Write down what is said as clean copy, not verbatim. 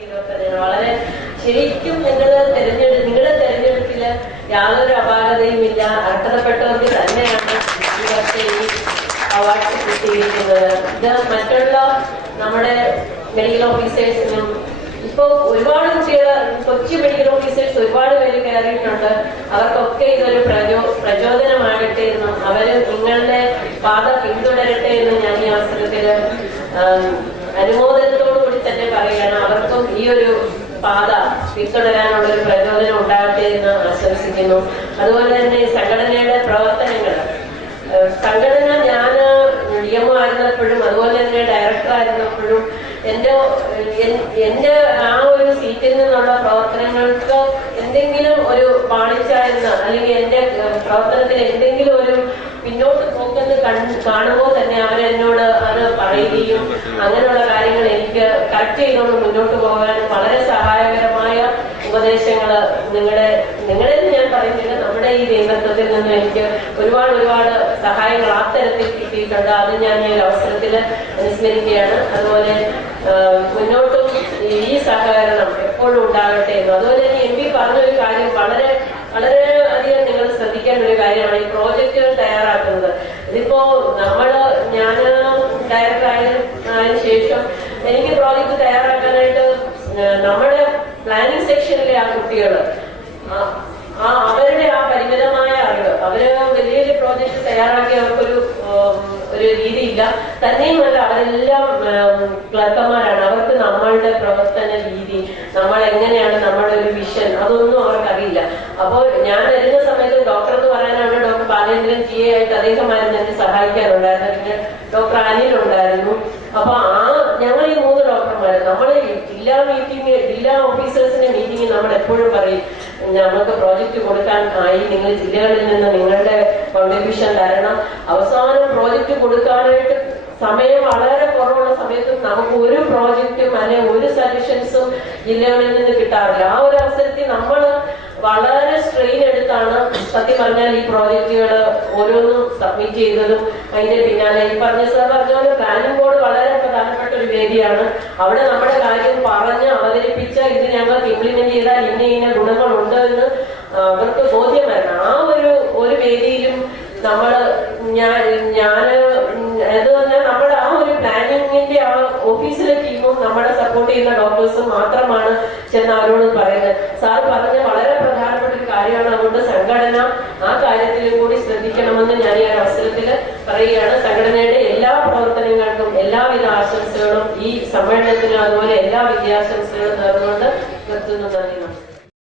വളരെ ശരിക്കും നിങ്ങളുടെ തെരഞ്ഞെടുപ്പില് യാതൊരു അപാകതയുമില്ല. അർഹതപ്പെട്ടവർക്ക് തന്നെയാണ് ഈ വർഷം ഈ അവാർഡ് കിട്ടിയിരിക്കുന്നത്. ഇത് മറ്റുള്ള നമ്മുടെ മെഡിക്കൽ ഓഫീസേഴ്സിനും ഇപ്പൊ ഒരുപാട് കുട്ടികൾ കൊച്ചി മെഡിക്കൽ ഓഫീസേഴ്സ് ഒരുപാട് പേര് കയറിയിട്ടുണ്ട്. അവർക്കൊക്കെ ഇതൊരു പ്രചോദനമാകട്ടെ എന്നും അവര് നിങ്ങളുടെ പാത പിന്തുടരട്ടെ എന്നും ഞാൻ ഈ അവസരത്തില് അനുമോദനത്തോടു കൂടി തന്നെ പറയുകയാണ്. അവർക്കും ഈ ഒരു പാത പിന്തുടരാനുള്ള ഒരു പ്രചോദനം ഉണ്ടാകട്ടെ എന്ന് ആശംസിക്കുന്നു. അതുപോലെ തന്നെ സംഘടനയുടെ പ്രവർത്തനങ്ങൾ, സംഘടന ഞാൻ DMO ആയിരുന്നപ്പോഴും അതുപോലെ തന്നെ ഡയറക്ടർ ആയിരുന്നപ്പോഴും എന്റെ ആ ഒരു സീറ്റിൽ നിന്നുള്ള പ്രവർത്തനങ്ങൾക്ക് എന്തെങ്കിലും ഒരു പാളിച്ചായിരുന്ന അല്ലെങ്കിൽ എന്റെ പ്രവർത്തനത്തിൽ എന്തെങ്കിലും ഒരു പിന്നോട്ട് പോക്കെന്ന് കാണുമ്പോൾ തന്നെ അവരെന്നോട് അത് പറയുകയും അങ്ങനെയുള്ള കാര്യങ്ങൾ എനിക്ക് കറക്റ്റ് ചെയ്തുകൊണ്ട് മുന്നോട്ട് പോകാൻ വളരെ സഹായകരമായ ഉപദേശങ്ങൾ നിങ്ങളുടെ ഞാൻ പറയുന്നില്ല, നമ്മുടെ ഈ നേതൃത്വത്തിൽ നിന്നും എനിക്ക് ഒരുപാട് സഹായങ്ങൾ ആ തരത്തിൽ കിട്ടിയിട്ടുണ്ട്. അത് ഞാൻ ഈ ഒരു അവസരത്തിൽ അനുസ്മരിക്കുകയാണ്. അതുപോലെ മുന്നോട്ടും ഈ സഹകരണം എപ്പോഴും ഉണ്ടാകട്ടെ എന്നും അതുപോലെ തന്നെ MP പറഞ്ഞൊരു കാര്യം വളരെ അധികം നിങ്ങൾ ശ്രദ്ധിക്കേണ്ട ഒരു കാര്യമാണ് ഈ പ്രോജക്റ്റുകൾ തയ്യാറാക്കുന്നത്. ഇതിപ്പോ ഞാൻ ഡയറക്ടർ ആയതിനു ശേഷം എനിക്ക് പ്രോജക്റ്റ് തയ്യാറാക്കാനായിട്ട് നമ്മുടെ പ്ലാനിംഗ് സെക്ഷനിലെ ആ കുട്ടികള് അവരുടെ ആ പരിമിതമായ അറിവ്, അവര് വലിയ പ്രോജക്റ്റ് തയ്യാറാക്കി അവർക്കൊരു രീതിയില്ല. തന്നെയുമല്ല അവരെല്ലാം ക്ലർക്കന്മാരാണ്. അവർക്ക് നമ്മളുടെ പ്രവർത്തന രീതി, നമ്മൾ എങ്ങനെയാണ് നമ്മുടെ ഒരു വിഷൻ, അതൊന്നും അവർക്കറിയില്ല. അപ്പോൾ ഞാൻ വരുന്ന സമയത്ത് ഡോക്ടർ എന്ന് പറയാനാണ് ഡോക്ടർ ബാലേന്ദ്രൻ GA ആയിട്ട് അദ്ദേഹമായിരുന്നു എന്നെ സഹായിക്കാറുണ്ടായിരുന്നു. പിന്നെ ഡോക്ടർ അനിൽ ഉണ്ടായിരുന്നു. അപ്പൊ ഞങ്ങൾ ഈ 3 ഡോക്ടർമാര് നമ്മള് ജില്ലാ ഓഫീസേഴ്സിന്റെ മീറ്റിംഗിൽ നമ്മൾ എപ്പോഴും പറയും, നമുക്ക് പ്രോജക്റ്റ് കൊടുക്കാൻ ആയി, നിങ്ങൾ ജില്ലകളിൽ നിന്ന് നിങ്ങളുടെ കോൺട്രിബ്യൂഷൻ തരണം. അവസാനം പ്രോജക്റ്റ് കൊടുക്കാനായിട്ട് സമയം വളരെ കുറവുള്ള സമയത്തും നമുക്ക് ഒരു പ്രോജക്റ്റും അല്ലെങ്കിൽ ഒരു സജഷൻസും ജില്ലകളിൽ നിന്ന് കിട്ടാറില്ല. ആ ഒരു അവസരത്തിൽ നമ്മൾ വളരെ സ്ട്രെയിൻ എടുത്താണ് സത്യം പറഞ്ഞാൽ ഈ പ്രോജക്റ്റുകൾ ഓരോന്നും സബ്മിറ്റ് ചെയ്തതും. അതിന്റെ പിന്നാലെ ഈ പറഞ്ഞ പോലെ പ്ലാനിംഗ് ബോർഡ് വളരെ പ്രധാനപ്പെട്ട ഒരു വേദിയാണ്. അവിടെ നമ്മുടെ കാര്യം പറഞ്ഞ് അവതരിപ്പിച്ച ഇത് ഞങ്ങൾക്ക് ഇംപ്ലിമെന്റ് ചെയ്താൽ ഇന്ന ഗുണങ്ങളുണ്ട് എന്ന് അവർക്ക് ബോധ്യം വരണം. ആ ഒരു വേദിയിലും നമ്മുടെ ആ ഒരു പ്ലാനിങ്ങിന്റെ ആ ഓഫീസിലെ ടീമും നമ്മുടെ സപ്പോർട്ട് ചെയ്യുന്ന ഡോക്ടേഴ്സും മാത്രമാണ് ചെന്ന് അവരോട് പറയുന്നത്. സാർ പറഞ്ഞ വളരെ പ്രധാനപ്പെട്ട ഒരു കാര്യമാണ്. അതുകൊണ്ട് സംഘടന ആ കാര്യത്തിലും കൂടി ശ്രദ്ധിക്കണമെന്ന് ഞാൻ ഈ അവസരത്തിൽ പറയുകയാണ്. സംഘടനയുടെ എല്ലാ പ്രവർത്തനങ്ങൾക്കും എല്ലാവിധ ആശംസകളും ഈ സമ്മേളനത്തിനും അതുപോലെ എല്ലാ വിദ്യാശംസകളും നേർന്നുകൊണ്ട് നിർത്തുന്നു. നന്ദി.